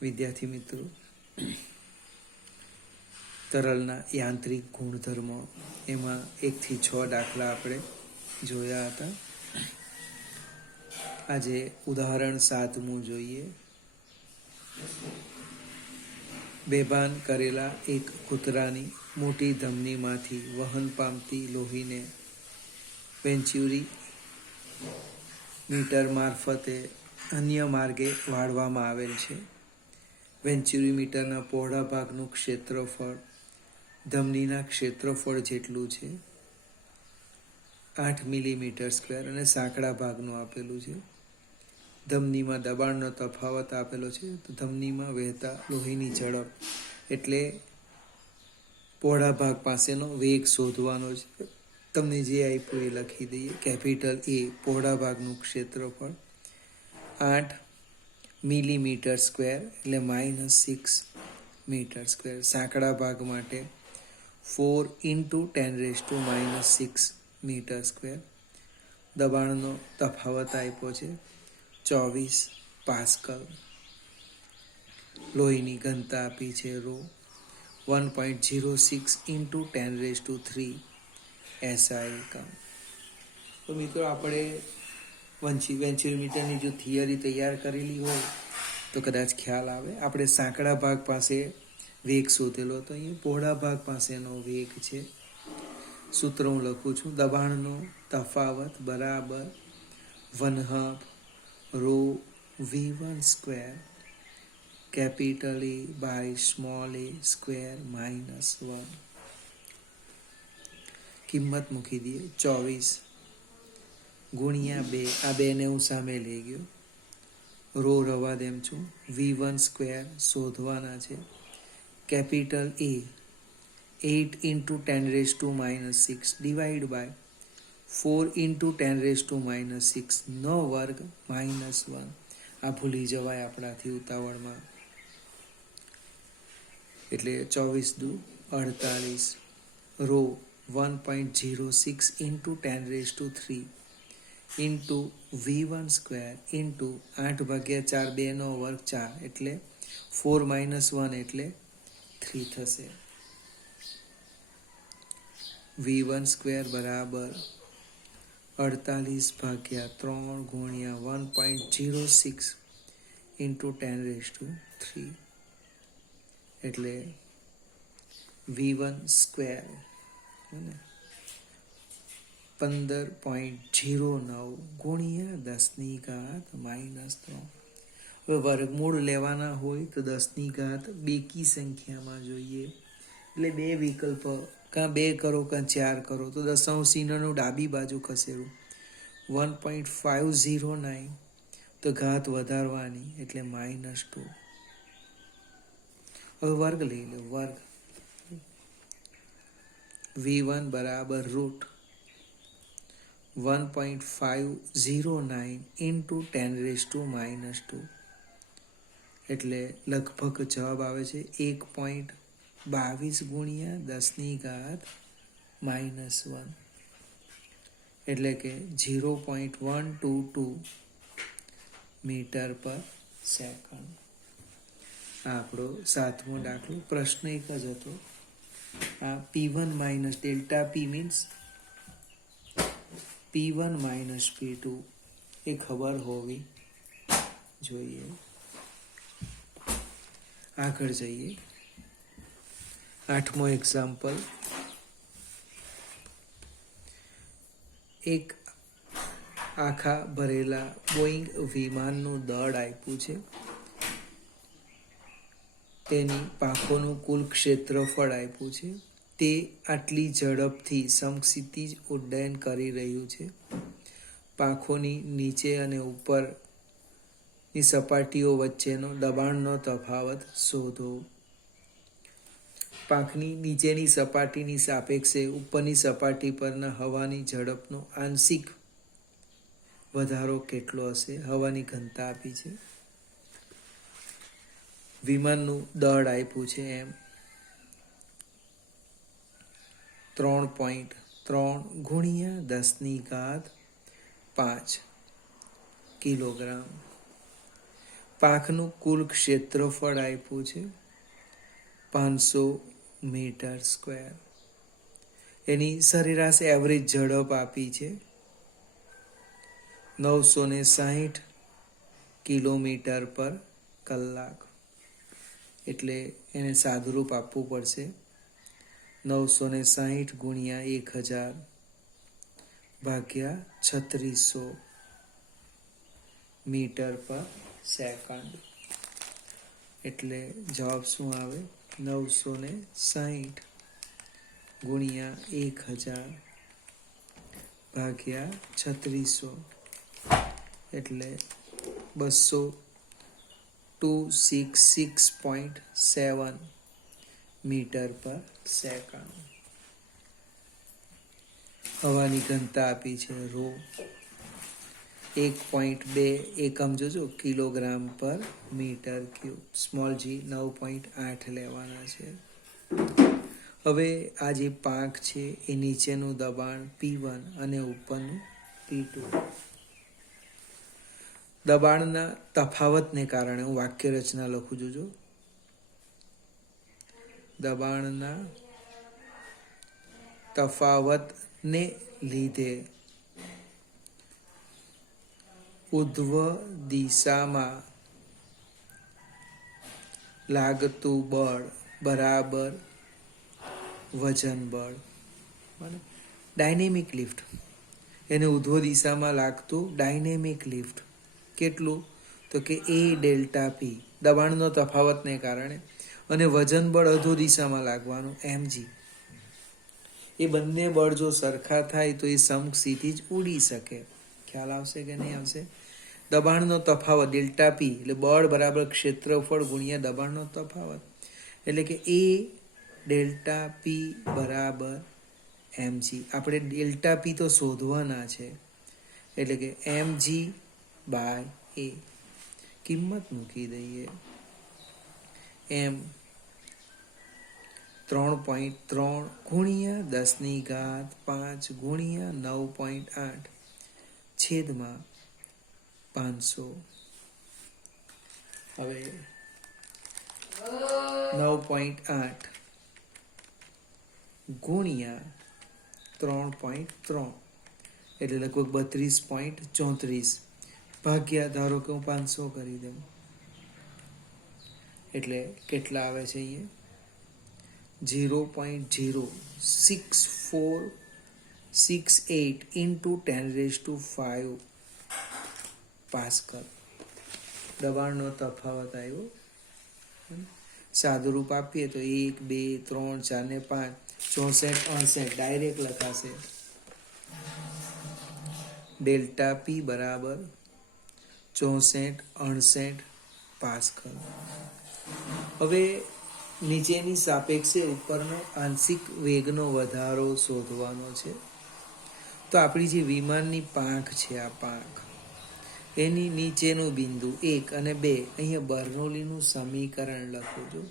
વિદ્યાર્થી મિત્રો, તરલના યાંત્રિક ગુણધર્મો એમાં 1 થી 6 દાખલા આપણે જોયા હતા. આજે ઉદાહરણ 7મું જોઈએ. બેભાન કરેલા એક કૂતરાની મોટી ધમનીમાંથી વહન પામતી લોહીને વેન્ચ્યુરી મીટર મારફતે અન્ય માર્ગે વાળવામાં આવેલ છે. વેન્ચ્યુરી મીટરના પહોળા ભાગનું ક્ષેત્રફળ ધમનીના ક્ષેત્રફળ જેટલું છે, 8 મિલીમીટર સ્ક્વેર, અને સાંકડા ભાગનું આપેલું છે. ધમનીમાં દબાણનો તફાવત આપેલો છે. તો ધમનીમાં વહેતા લોહીની ઝડપ એટલે પહોળા ભાગ પાસેનો વેગ શોધવાનો છે. તમને જે આપ્યું એ લખી દઈએ. કેપિટલ એ પહોળા ભાગનું ક્ષેત્રફળ 8 મિલીમીટર સ્ક્વેર એટલે -6 મીટર સ્ક્વેર. સાંકડા ભાગ માટે 4 × 10⁻⁻6 મીટર સ્ક્વેર. દબાણનો તફાવત આપ્યો છે 24 પાસ્કલ. લોહીની ઘનતા આપી છે ρ 1.06 × 10⁻³ SI એકમ. તો મિત્રો, આપણે વેન્ચ્યુરી મીટરની જો થિયરી તૈયાર કરેલી હોય તો કદાચ ખ્યાલ આવે. આપણે સાંકડા ભાગ પાસે વેગ શોધેલો હતો. અહીંયા પહોળા ભાગ પાસેનો વેગ છે. સૂત્ર હું લખું છું. દબાણનો તફાવત બરાબર 1/2 ρ V1 square capital A by small a square -1. કિંમત મૂકી દઈએ 24 ગુણ્યા 2. આ 2ને હું સામે લઈ ગયો. રો રવા દેમ છું. V1 સ્ક્વેર શોધવાના છે. કેપિટલ A 8 × 10⁻⁻6 ડિવાઈડ બાય 4 × 10⁻⁻6 નો વર્ગ -1. આ ભૂલી જવાય આપણાથી ઉતાવળમાં. એટલે 24 × 2 = 48. Rho 1.06 × 10⁻³ into V1 square into 8/4 2 નો વર્ગ 4 એટલે 4 - 1 એટલે 3 થશે. V1 સ્ક્વેર બરાબર 48/3 ગુણ્યા 1.06 × 10⁻³ એટલે V1 સ્ક્વેર 15.09 ગુણ્યા 10⁻³ હવે વર્ગમૂળ લેવાના હોય તો 10⁻³ બેકી સંખ્યામાં જોઈએ. એટલે 2 વિકલ્પ, કાં 2 કરો કાં 4 કરો. તો દશાંશ ચિહ્નનું ડાબી બાજુ ખસેડું. 1.509 તો ઘાત વધારવાની એટલે -2. હવે વર્ગ લઈ લો. વર્ગ V1 બરાબર √1.509 × 10⁻² એટલે લગભગ જવાબ આવે છે 1.22 ગુણ્યા 10⁻⁻1 એટલે કે 0.122 મીટર પર સેકન્ડ. આ આપણો 7મો દાખલો. પ્રશ્ન એક જ હતો. આ P1 - delta P means P1 - P2 એ ખબર હોવી જોઈએ. આગળ જઈએ. 8મો એક્ઝામ્પલ. એક આખા ભરેલા બોઈંગ વિમાનનું દળ આપ્યું છે. તેની પાંખોનું કુલ ક્ષેત્રફળ આપ્યું છે. તે આટલી ઝડપથી સમક્ષિતિજ ઉડ્ડયન કરી રહ્યું છે. પાંખોની નીચે અને ઉપરની સપાટીઓ વચ્ચેનો દબાણનો તફાવત શોધો. પાંખની નીચેની સપાટીની સાપેક્ષે ઉપરની સપાટી પરના હવાની ઝડપનો આંશિક વધારો કેટલો હશે? હવાની ઘનતા આપી છે. વિમાનનું દળ આપ્યું છે એમ 3.3 ગુણ્યા 10⁵5 કિલોગ્રામ. પાંખનું કુલ ક્ષેત્રફળ આપ્યું છે 500 મીટર સ્ક્વેર. એની સરેરાશ એવરેજ ઝડપ આપી છે 960 કિલોમીટર પર કલાક. એટલે એને સાદુરૂપ આપવું પડશે 960 ગુણ્યા 1000 ભાગ્યા 3600 મીટર પર સેકન્ડ. એટલે જવાબ શું આવે 960 ગુણ્યા 1000 ભાગ્યા 3600 એટલે 266.7 મીટર પર સેકન્ડ. હવાની ઘનતા આપી છે રો. 1.2 એકમ જોજો કિલોગ્રામ પર મીટર ક્યુબ. સ્મોલ જી 9.8 લેવાના છે. હવે આ જે પાંખ છે એ નીચેનું દબાણ P1 અને ઉપરનું P2. દબાણના તફાવતને કારણે હું વાક્ય રચના લખું જોજો. દબાણના તફાવતને લીધે ઉધ્વ દિશામાં લાગતું બળ બરાબર વજન બળ. ડાયનેમિક લિફ્ટ, એને ઉધ્વ દિશામાં લાગતું ડાયનેમિક લિફ્ટ કેટલું? તો કે A ડેલ્ટા P દબાણનો તફાવતને કારણે, અને વજન બળ અધો દિશામાં લાગવાનું mg. એ બંને બળ જો સરખા થાય તો એ સમક્ષિતિજ ઉડી શકે. ખ્યાલ આવશે કે નહીં આવશે? દબાણનો તફાવત ડેલ્ટા P એટલે બળ બરાબર ક્ષેત્રફળ ગુણ્યા દબાણનો તફાવત. એટલે કે A ડેલ્ટા P બરાબર mg. આપણે ડેલ્ટા P તો શોધવાના છે. એટલે કે mg બાય A કિંમત મૂકી દઈએ. m 3.3 ગુણ્યા 10⁵ ગુણ્યા 9.8 છેદમાં 500. હવે 9.8 ગુણ્યા 3.3 એટલે લગભગ 32.34 ભાગ્યા ધારો કે હું 500 કરી દઉં. એટલે કેટલા આવે છે અહીંયા? 0.06468 into 10⁵ પાસ્કલ દબાણનો તફાવત આવ્યો. સાદુરૂપ આપીએ તો 1 2 3 4 ને 5 64 68 ડાયરેક્ટ લખાશે. ડેલ્ટા P બરાબર 64 68 પાસ્કલ. હવે નીચેની સાપેક્ષે ઉપરનો આંશિક વેગનો વધારો શોધવાનો છે. તો આપણી જે વિમાનની પાંખ છે, આ પાંખ એની નીચેનું બિંદુ 1 અને 2, અહીંયા બર્નોલીનું સમીકરણ લખું છું.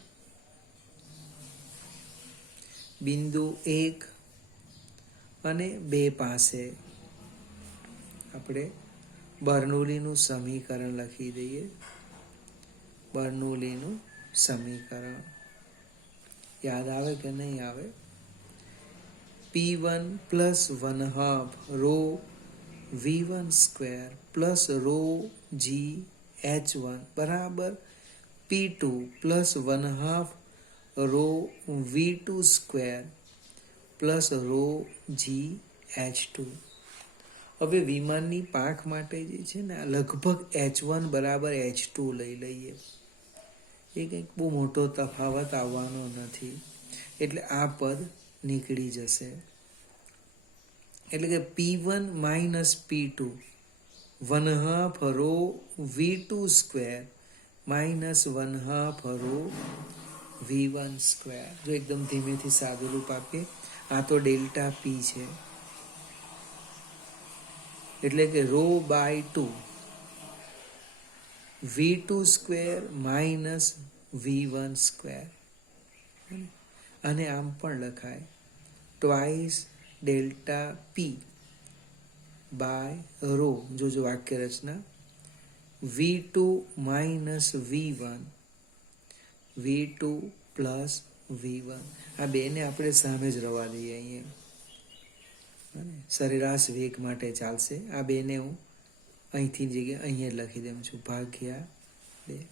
બિંદુ 1 અને 2 પાસે આપણે બર્નોલીનું સમીકરણ લખી દઈએ. બર્નોલીનું સમીકરણ યાદ આવે કે નહીં આવે? P1 plus 1/2 rho V1 square plus rho G H1 બરાબર P2 plus 1/2 rho V2 square plus rho G H2. હવે વિમાનની પાંખ માટે જે છે ને લગભગ H1 બરાબર H2 લઈ લઈએ. એ કંઈક બહુ મોટો તફાવત આવવાનો નથી. એટલે આ પદ નીકળી જશે. એટલે કે P1 minus P2 1/2 rho V2 square minus 1/2 rho V1 square. જો એકદમ ધીમેથી સાદુરૂપ આપીએ, આ તો ડેલ્ટા P છે. એટલે કે rho by 2 V2 square minus V1 square. અને આમ પણ લખાય twice delta P by rho. જોજો વાક્ય રચના V2 minus V1, V2 plus V1. આ બેને આપણે સામે જ રવા દઈએ અહીંયા. સરેરાશ વેગ માટે ચાલશે. આ બેને હું અહીંથી જગ્યાએ અહીંયા જ લખી દઉં છું, ભાગ્યા 2.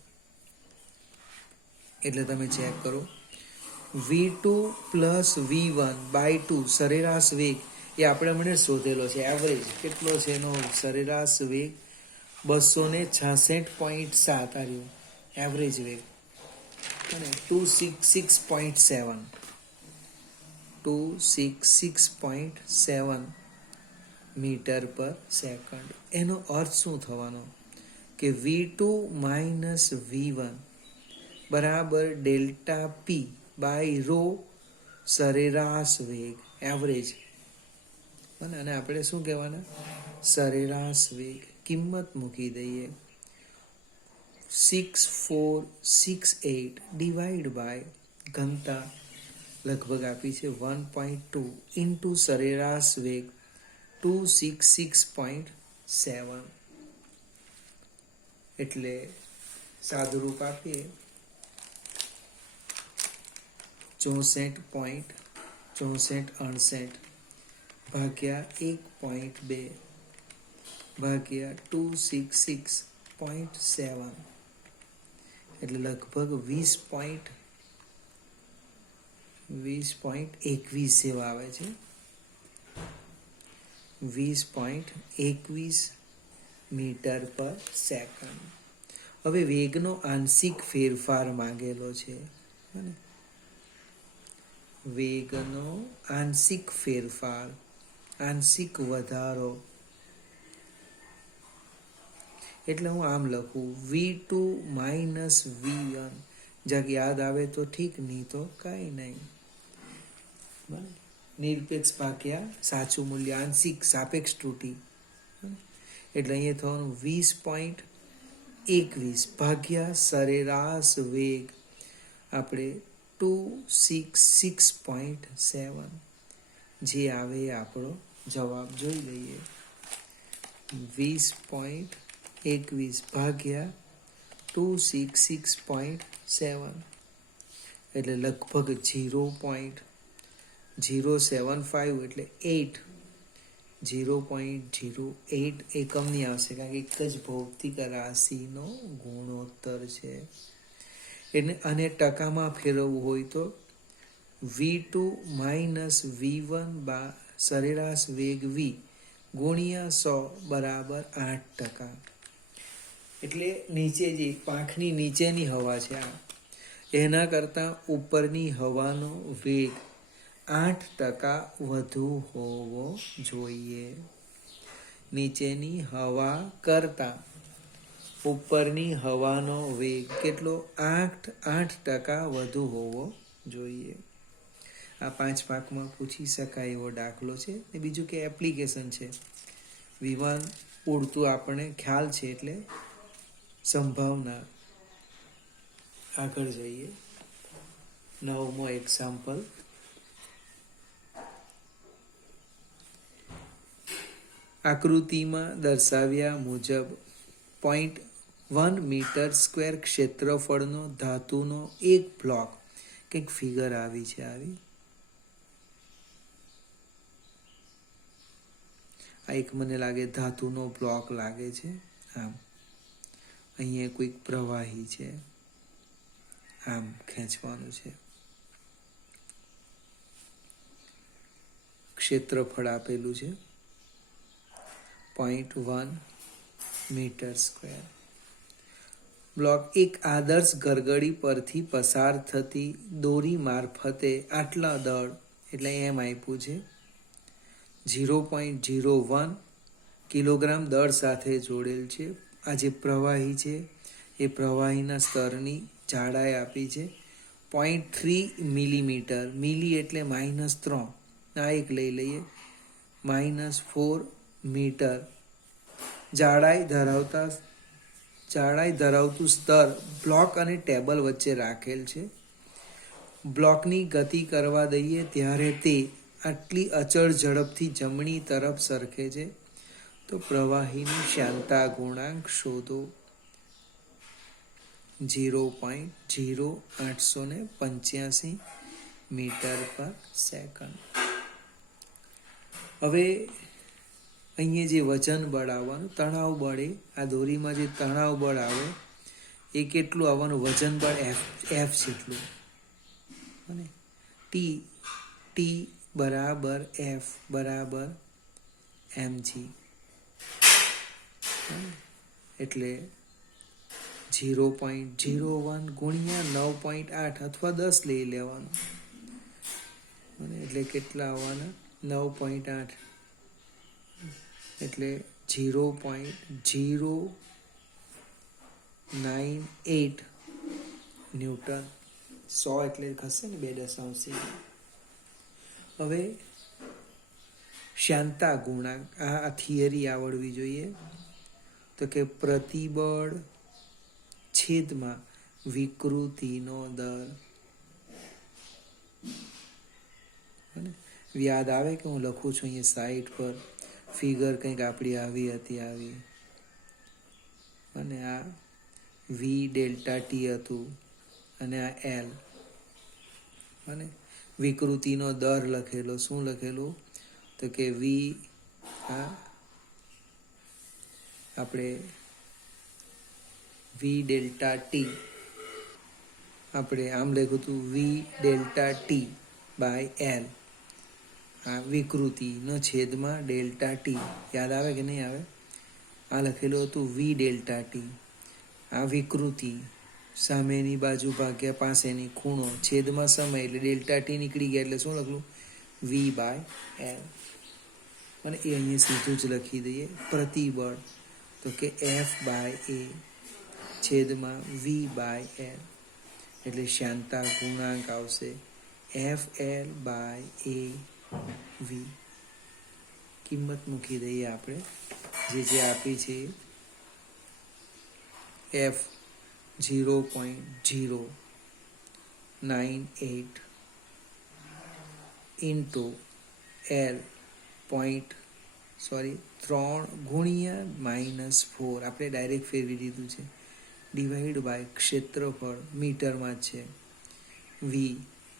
એટલે તમે ચેક કરો, V2 પ્લસ V1 બાય 2 સરેરાશ વેગ એ આપણે મને શોધેલો છે. એવરેજ કેટલો છે એનો સરેરાશ વેગ? 266.7 આવ્યો એવરેજ વેગ. અને 266.7 મીટર પર સેકન્ડ. એનો અર્થ શું થવાનો કે V2 માઇનસ V1 બરાબર ડેલ્ટા પી બાય રો સરેરાશ વેગ, એવરેજ. અને આપણે શું કહેવાના? સરેરાશ વેગ. કિંમત મૂકી દઈએ, 6468 ડિવાઈડ બાય ઘનતા લગભગ આપી છે 1.2 ઇન્ટુ સરેરાશ વેગ 266.7. એટલે સાદુરૂપ આપીએ 64.6468 ભાગ્યા 1.2 ભાગ્યા 266.7 એટલે લગભગ 20.21 જેવા આવે છે. 20.21 મીટર પર સેકન્ડ. હવે વેગનો આંશિક ફેરફાર માંગેલો છે. વેગનો આંશિક ફેરફાર, આંશિક વધારો. એટલે હું આમ લખું, V2 માઇનસ V1. જગ યાદ આવે તો ઠીક, નહીં તો કાંઈ નહીં. નિરપેક્ષ ભાગ્યા સાચું મૂલ્ય, આંશિક સાપેક્ષ ત્રુટી. એટલે અહીંયા થવાનું 20.21 ભાગ્યા સરેરાશ વેગ આપણે 266.7 જે આવે એ આપણો જવાબ જોઈ લઈએ. 20.21 ભાગ્યા 266.7 એટલે લગભગ 0.075 એટલે 8, 0.08 એકમની આવશે, કારણ કે એક જ ભૌતિક રાશિનો ગુણોત્તર છે. એને અને ટકામાં ફેરવવું હોય તો V2 માઇનસ V1 સરેરાશ વેગ V ગુણ્યા 100 બરાબર 8%. એટલે નીચે જે પાંખની નીચેની હવા છે એના કરતાં ઉપરની હવાનો વેગ 8% વધુ હોવો જોઈએ. નીચેની હવા કરતાં ઉપરની હવાનો વેગ કેટલો? 8% વધુ હોવો જોઈએ. આ 5 માર્કમાં પૂછી શકાય એવો દાખલો છે. ને બીજું કે એપ્લિકેશન છે. વિમાન ઉડતું આપણને ખ્યાલ છે, એટલે સંભાવના. આગળ જઈએ. 9મો એક્ઝામ્પલ. આકૃતિમાં દર્શાવ્યા મુજબ 0.1 મીટર સ્ક્વેર ક્ષેત્રફળનો ધાતુનો એક બ્લોક, કંઈક ફિગર આવી છે. આ એક મને લાગે ધાતુનો બ્લોક લાગે છે. આમ અહીંયા કોઈક પ્રવાહી છે, આમ ખેંચવાનું છે. ક્ષેત્રફળ આપેલું છે 0.1 મીટર સ્ક્વેર. બ્લોક એક આદર્શ ગરગડી પરથી પસાર થતી દોરી મારફતે આટલા દળ, એટલે એમ આપ્યું છે, 0.01 કિલોગ્રામ દળ સાથે જોડેલ છે. આ જે પ્રવાહી છે એ પ્રવાહીના સ્તરની જાડાઈ આપી છે 0.3 મિલીમીટર. મિલી એટલે -3. આ એક લઈ લઈએ, -4 મીટર. જાડાઈ ધરાવતું સ્તર બ્લોક અને ટેબલ વચ્ચે રાખેલ છે. બ્લોકની ગતિ કરવા દઈએ ત્યારે તે આટલી અચળ ઝડપથી જમણી તરફ સરકે છે. તો પ્રવાહીનું શ્યાનતા ગુણાંક શોધો. 0.0885 મીટર પર સેકન્ડ. હવે અહીંયા જે વજન બળ આવવાનું, તણાવ બળ, આ દોરીમાં જે તણાવ બળ આવે એ કેટલું આવવાનું? વજન બળ એફ જેટલું. અને ટી બરાબર એફ બરાબર mg. એટલે 0.01 ગુણ્યા 9.8 અથવા 10 લઈ લેવાનું. એટલે કેટલા આવવાના? 9.8 એટલે 0.098 ન્યૂટન. 100 એટલે ખસે ને 2 દશાંશ. હવે શાંતા ગુણાંક, આ થિયરી આવડવી જોઈએ. તો કે પ્રતિબળ છેદમાં વિકૃતિનો દર. યાદ આવે કે હું લખું છું અહીંયા સાઈડ પર ફિગર કંઈક આપણી આવી હતી આવી, અને આ વી ડેલ્ટા ટી હતું અને આ એલ, અને વિકૃતિનો દર લખેલો. શું લખેલું? તો કે વી, આ આપણે વી ડેલ્ટા ટી, આપણે આમ લખ્યું હતું V delta T by L. આ વિકૃતિનો છેદમાં ડેલ્ટા ટી. યાદ આવે કે નહીં આવે? આ લખેલું હતું વી ડેલ્ટા ટી. આ વિકૃતિ સામેની બાજુ ભાગ્યા પાસેની ખૂણો છેદમાં સમય એટલે ડેલ્ટા ટી નીકળી ગયા એટલે શું લખલું? વી બાય એલ. અને એ અહીંયા સીધું જ લખી દઈએ. પ્રતિબળ તો કે એફ બાય એ છેદમાં વી બાય એલ. એટલે શાંતા ગુણાંક આવશે એફ એલ બાય એ વી. કિંમત મૂકી દઈએ આપણે જે આપી છે. એફ 0.098 ઇન્ટુ એલ 3 ગુણ્યા -4, આપણે ડાયરેક્ટ ફેરવી દીધું છે, ડિવાઈડ બાય ક્ષેત્રફળ મીટરમાં છે. વી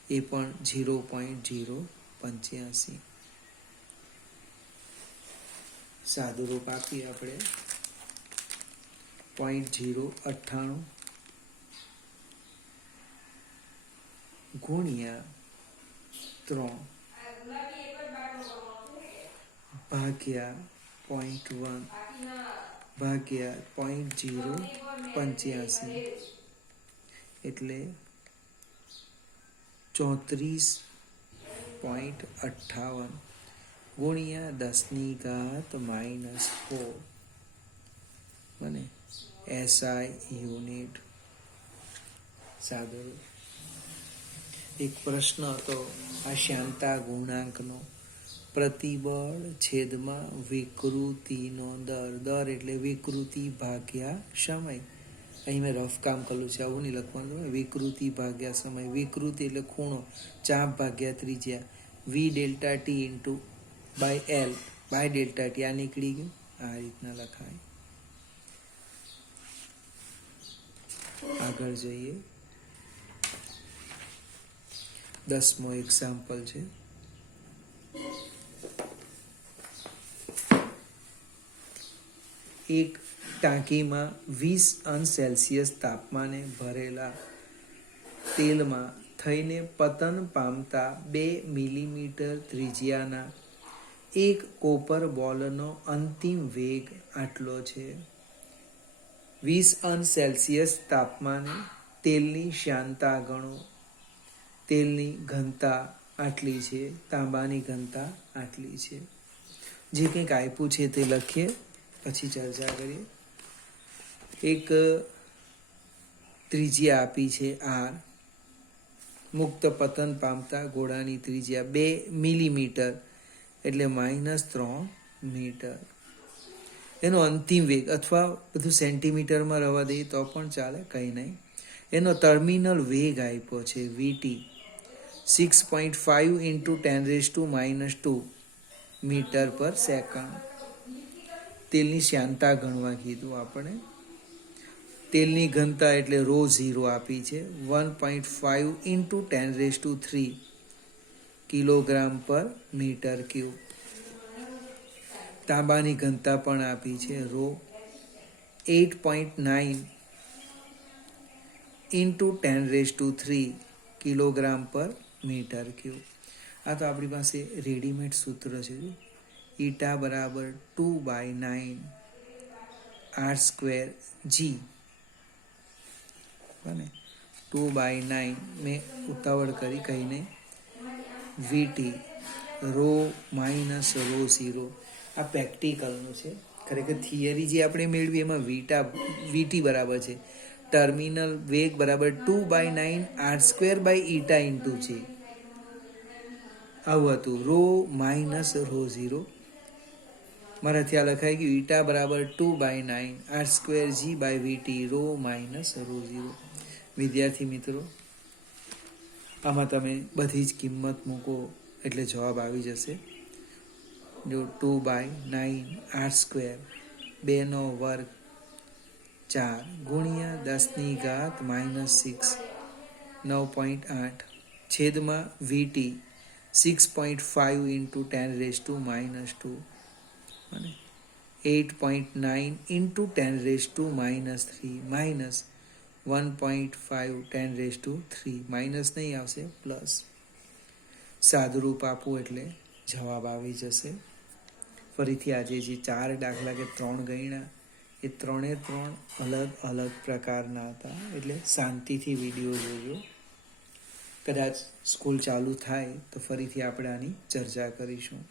એ પણ 0.085. સાદું રૂપ આપીએ આપણે 0.098 ગુણ્યા 3 ભાગ્યા 0.1 ભાગ્યા 0.085 એટલે 34.58 ગુણ્યા 10⁻⁻4 બને SI યુનિટ. સાદું એક પ્રશ્ન હતો આ શાંતા ગુણાંકનો. પ્રતિબળ છેદમાં વિકૃતિનો દર એટલે વિકૃતિ ભાગ્યા સમય. અહીં મેં રફ કામ કરેલું છે, આવું નહીં લખવાનું. વિકૃતિ ભાગ્યા સમય. વિકૃતિ એટલે ખૂણો, ચાપ ભાગ્યા ત્રિજ્યા. V delta T into by L by delta T. આ નીકળી ગયું. આ રીતના લખાય. આગળ જોઈએ. 10મો એક્ઝામ્પલ છે. એક ટાંકીમાં 20°C તાપમાને ભરેલા તેલમાં થઈને પતન પામતા 2 મિલીમીટર ત્રિજ્યાના એક કોપર બોલનો અંતિમ વેગ આટલો છે. 20°C તાપમાને તેલની શાંતા ગણો. તેલની ઘનતા આટલી છે, તાંબાની ઘનતા આટલી છે. જે કંઈક આપ્યું છે તે લખીએ, પછી ચર્ચા કરીએ. એક ત્રિજ્યા આપી છે R. મુક્ત પતન પામતા ગોળાની ત્રિજ્યા 2 મિલીમીટર એટલે -3 મીટર. એનો અંતિમ વેગ, અથવા બધું સેન્ટીમીટરમાં રહેવા દઈએ તો પણ ચાલે, કંઈ નહીં. એનો ટર્મિનલ વેગ આપ્યો છે VT 6.5 × 10⁻² મીટર પર સેકન્ડ. તેલની શાંતા ગણવા કીધું આપણે. તેલની ઘનતા એટલે ρ0 આપી છે 1.5 ઇન્ટુ 10⁻³ કિલોગ્રામ પર મીટર ક્યુબ. તાંબાની ઘનતા પણ આપી છે ρ 8.9 ઇન્ટુ 10⁻³ કિલોગ્રામ પર મીટર ક્યુબ. આ તો આપણી પાસે રેડીમેડ સૂત્ર છે. ઈટા બરાબર 2/9 r²g. બને 2/9 મેં ઉતાવળ કરી કહીને વીટી ρ માઇનસ ρ0. આ પ્રેક્ટિકલનું છે. ખરેખર થિયરી જે આપણે મેળવી એમાં વીટી બરાબર છે ટર્મિનલ વેગ બરાબર 2/9 r²/η ઇન્ટુ g. આવું હતું ρ માઇનસ ρ0. મારાથી આ લખાઈ ગયું ઈટા બરાબર 2/9 r²g/vt ρ માઇનસ ρ0. વિદ્યાર્થી મિત્રો, આમાં તમે બધી જ કિંમત મૂકો એટલે જવાબ આવી જશે. જો 2/9 r², 2/2 4 ગુણ્યા 10⁻⁻6 9.8 છેદમાં વીટી 6.5 ઇન્ટુ 10⁻² અને 8.9 ઇન્ટુ 10⁻³ માઇનસ 1.5 10⁻³ માઇનસ નહીં આવશે પ્લસ. સાદુરૂપ આપવું એટલે જવાબ આવી જશે. ફરીથી આજે જે 4 દાખલા કે 3 ગણ્યા એ 3 અલગ અલગ પ્રકારના હતા. એટલે શાંતિથી વિડીયો જોજો. કદાચ સ્કૂલ ચાલુ થાય તો ફરીથી આપણે આની ચર્ચા કરીશું.